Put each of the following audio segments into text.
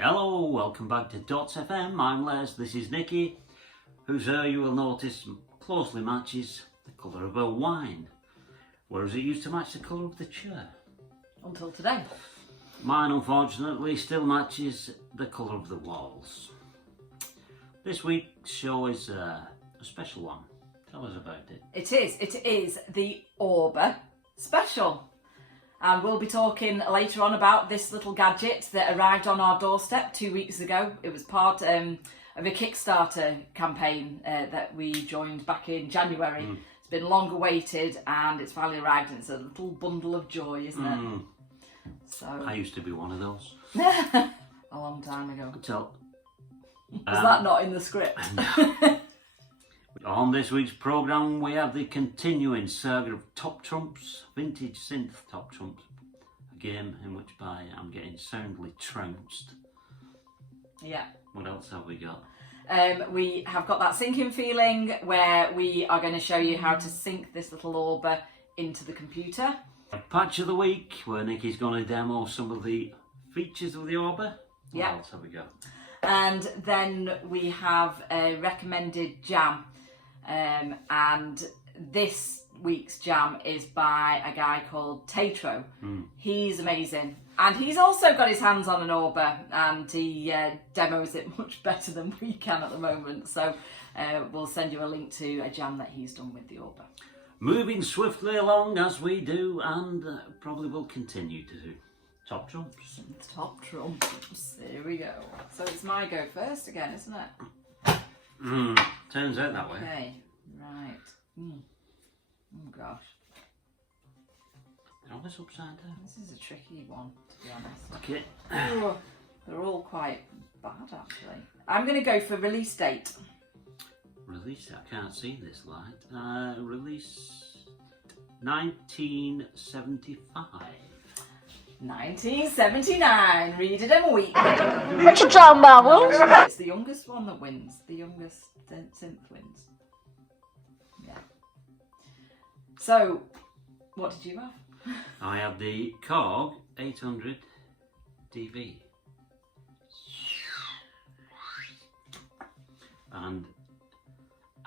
Hello, welcome back to Dots FM. I'm Les, this is Nikki, whose hair you will notice closely matches the colour of her wine, whereas it used to match the colour of the chair. Until today. Mine, unfortunately, still matches the colour of the walls. This week's show is a special one. Tell us about it. It is the Orber special. And we'll be talking later on about this little gadget that arrived on our doorstep 2 weeks ago. It was part of a Kickstarter campaign that we joined back in January. It's been long awaited and it's finally arrived, and it's a little bundle of joy, isn't it? So I used to be one of those. a long time ago. Was that not in the script? On this week's programme, we have the continuing saga of Top Trumps, vintage synth Top Trumps, a game in which I'm getting soundly trounced. Yeah. What else have we got? We have got that syncing feeling where we are going to show you how to sync this little Orber into the computer. A patch of the week where Nikki's going to demo some of the features of the Orber. What else have we got? And then we have a recommended jam. And this week's jam is by a guy called Tatro. He's amazing. And he's also got his hands on an Orber, and he demos it much better than we can at the moment. So we'll send you a link to a jam that he's done with the Orber. Moving swiftly along as we do, and probably will continue to do. Top Trumps. Top Trumps. Here we go. So it's my go first again, isn't it? Turns out that way. Okay, right. Oh gosh. They're always upside down. This is a tricky one, to be honest. Okay. Oh, they're all quite bad, actually. I'm going to go for release date. Release, I can't see this light. Release 1975. 1979. Read it in a week. What you talking about, Will? It's the youngest one that wins. The youngest synth wins. Yeah. So, what did you have? I have the Korg 800 DV. And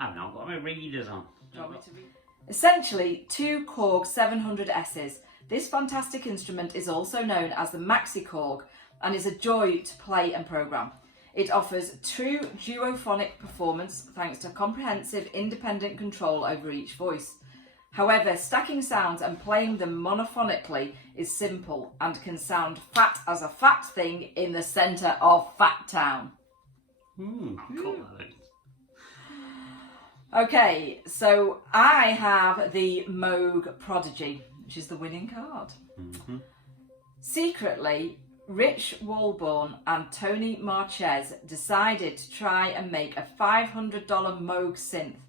I've not got my readers on. Do you want me to read? Essentially, two Korg 700Ss. This fantastic instrument is also known as the Maxi Korg and is a joy to play and program. It offers true duophonic performance thanks to comprehensive independent control over each voice. However, stacking sounds and playing them monophonically is simple and can sound fat as a fat thing in the centre of Fat Town. Cool. Okay, so I have the Moog Prodigy, which is the winning card. Secretly, Rich Walborn and Tony Marquez decided to try and make a $500 Moog synth.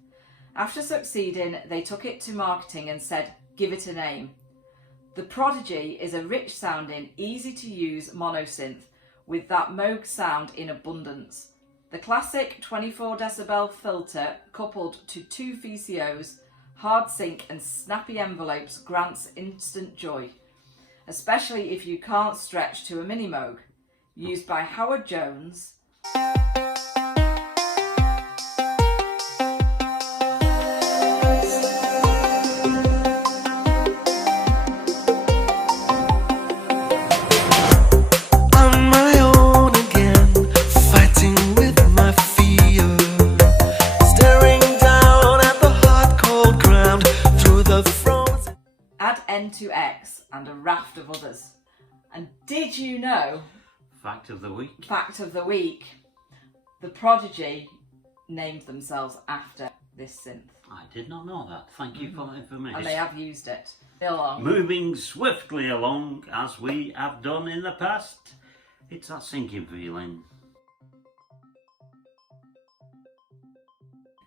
After succeeding, they took it to marketing and said, give it a name. The Prodigy is a rich-sounding, easy-to-use mono-synth with that Moog sound in abundance. The classic 24 decibel filter coupled to two VCOs, hard sync and snappy envelopes grants instant joy, especially if you can't stretch to a mini Moog. Used by Howard Jones. N2X and a raft of others. And did you know, Fact of the week, the Prodigy named themselves after this synth. I did not know that. Thank you for that information. And they have used it. Along. Moving swiftly along as we have done in the past, it's that sinking feeling.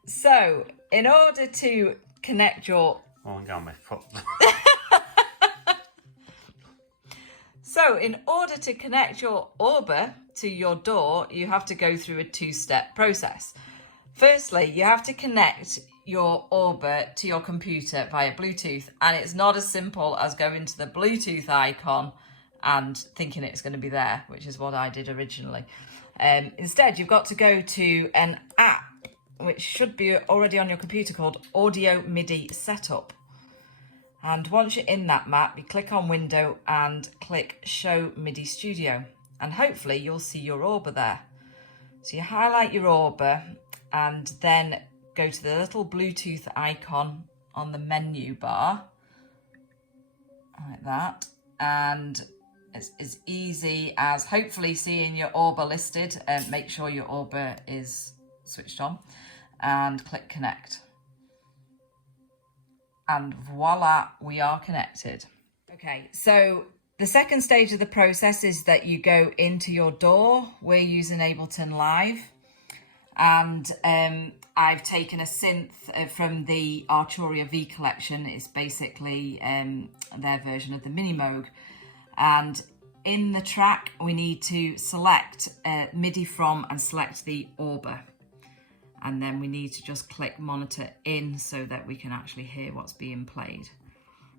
So, in order to connect your... Oh, I got my foot. So, in order to connect your Orber to your door, you have to go through a two-step process. Firstly, you have to connect your Orber to your computer via Bluetooth, and it's not as simple as going to the Bluetooth icon and thinking it's going to be there, which is what I did originally. Instead, you've got to go to an app which should be already on your computer called Audio MIDI Setup. And once you're in that map, you click on Window and click Show MIDI Studio. And hopefully you'll see your Auber there. So you highlight your Auber and then go to the little Bluetooth icon on the menu bar, like that. And it's as easy as hopefully seeing your Auber listed. Make sure your Auber is switched on and click Connect. And voila, we are connected. Okay, so the second stage of the process is that you go into your DAW. We're using Ableton Live. And I've taken a synth from the Arturia V collection. It's basically their version of the Mini Moog. And in the track, we need to select MIDI from and select the Auber. And then we need to just click monitor in so that we can actually hear what's being played.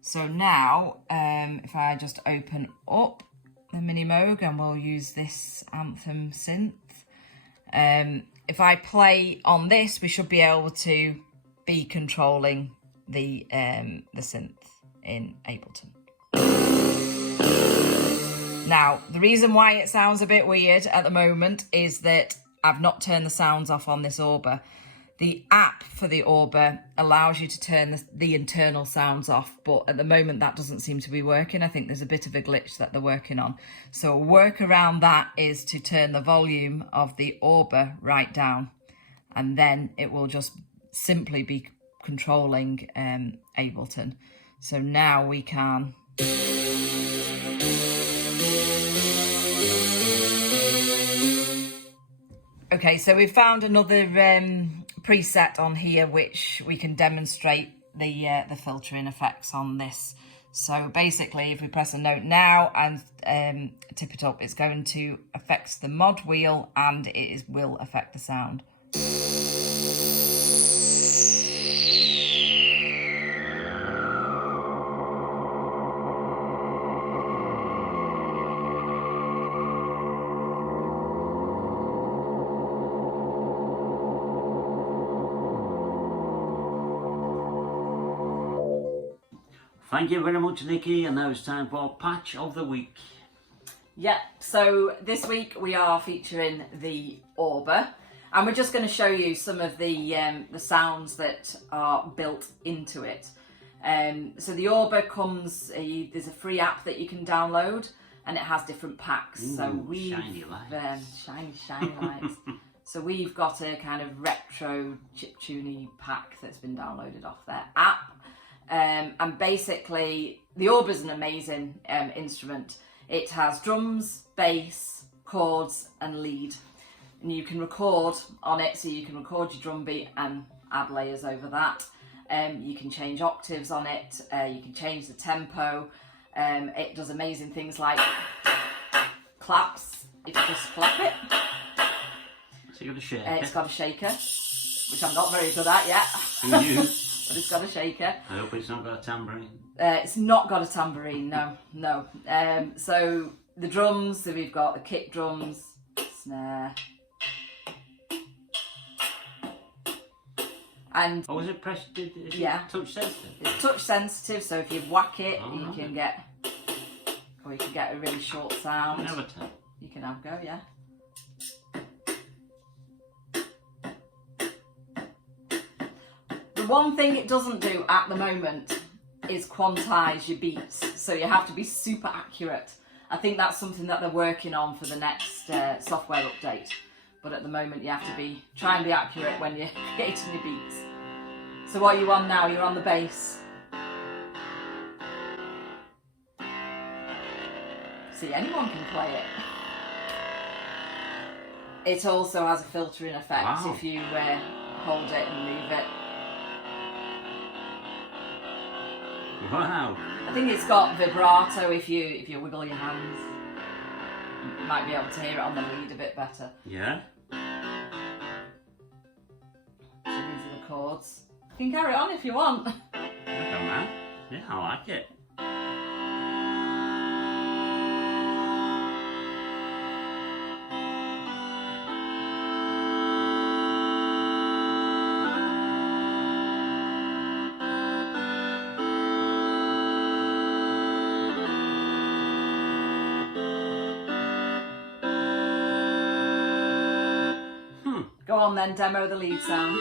So now, if I just open up the Mini Moog and we'll use this Anthem synth. If I play on this, we should be able to be controlling the synth in Ableton. Now, the reason why it sounds a bit weird at the moment is that I've not turned the sounds off on this Auber. The app for the Auber allows you to turn the internal sounds off, but at the moment that doesn't seem to be working. I think there's a bit of a glitch that they're working on. So a work around that is to turn the volume of the Auber right down, and then it will just simply be controlling Ableton. So now we can... Okay, so we've found another preset on here which we can demonstrate the filtering effects on this. So basically, if we press a note now and tip it up, it's going to affect the mod wheel and it will affect the sound. Thank you very much, Nikki, and now it's time for Patch of the Week. Yep, so this week we are featuring the Auber, and we're just going to show you some of the sounds that are built into it. So the Auber comes, there's a free app that you can download, and it has different packs. Ooh, so we've shiny lights. Shiny lights. So we've got a kind of retro chiptune pack that's been downloaded off their app. And basically, the Auber is an amazing instrument. It has drums, bass, chords, and lead. And you can record on it, so you can record your drum beat and add layers over that. You can change octaves on it. You can change the tempo. It does amazing things like claps, if you just clap it. So you got a shaker. It's got a shaker, which I'm not very good at yet. Who knew? But it's got a shaker. I hope it's not got a tambourine. It's not got a tambourine, no. So the drums, so we've got the kick drums, snare. And oh, is it pressed? Is yeah. it touch sensitive? It's touch sensitive, so if you whack it, Oh, you right. can get, or you can get a really short sound. Never tell. You can have a go, yeah. The one thing it doesn't do at the moment is quantize your beats, so you have to be super accurate. I think that's something that they're working on for the next software update. But at the moment you have to try and be accurate when you're creating your beats. So what are you on now? You're on the bass. See, anyone can play it. It also has a filtering effect. Wow. If you hold it and move it. Wow. I think it's got vibrato if you wiggle your hands. You might be able to hear it on the lead a bit better. Yeah. So these are the chords. You can carry on if you want. I don't know. Yeah, I like it. Go on then, demo the lead sound.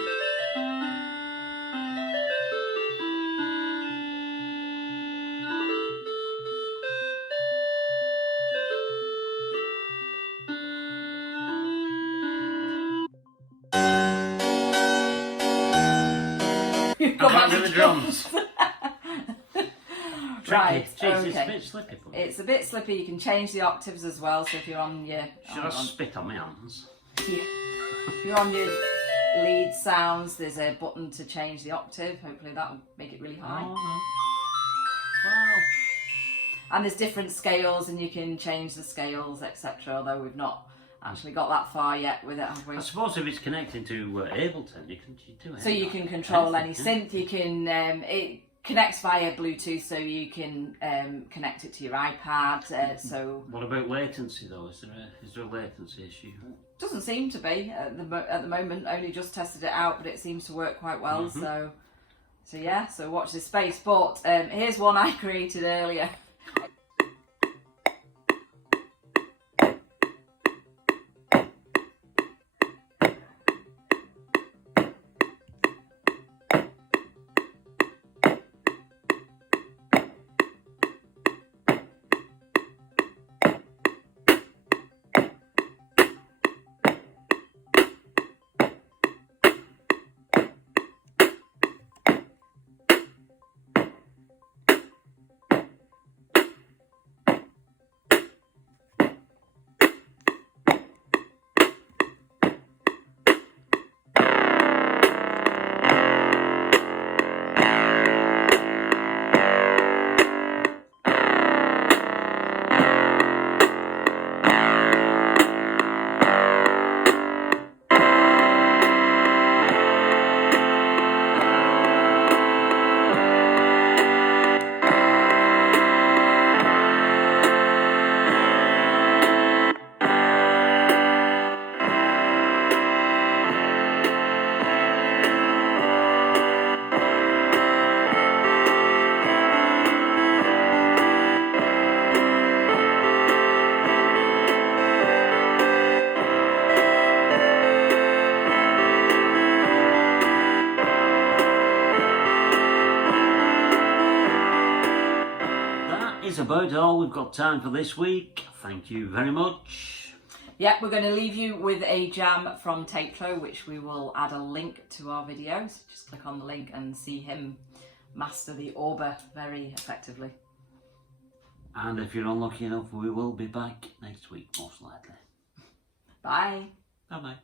Come back to the drums. Right, Jeez, it's a okay. bit slippy for me. It's a bit slippy. You can change the octaves as well. So if you're on your... Should I spit on my hands? Yeah. If you're on your lead sounds, there's a button to change the octave. Hopefully that'll make it really high. Oh, wow. And there's different scales and you can change the scales, etc. Although we've not actually got that far yet with it, have we? I suppose if it's connected to Ableton, you can do it. So you can control any Anything, synth. You can it connects via Bluetooth, so you can connect it to your iPad. So What about latency though? Is there a latency issue? doesn't seem to be at the moment. Only just tested it out, but it seems to work quite well. So yeah. So watch this space. But here's one I created earlier. Is about all we've got time for this week. Thank you very much. Yep, we're going to leave you with a jam from Tapeflow, which we will add a link to our video. So just click on the link and see him master the Orber very effectively. And if you're unlucky enough, we will be back next week, most likely. Bye. Bye bye.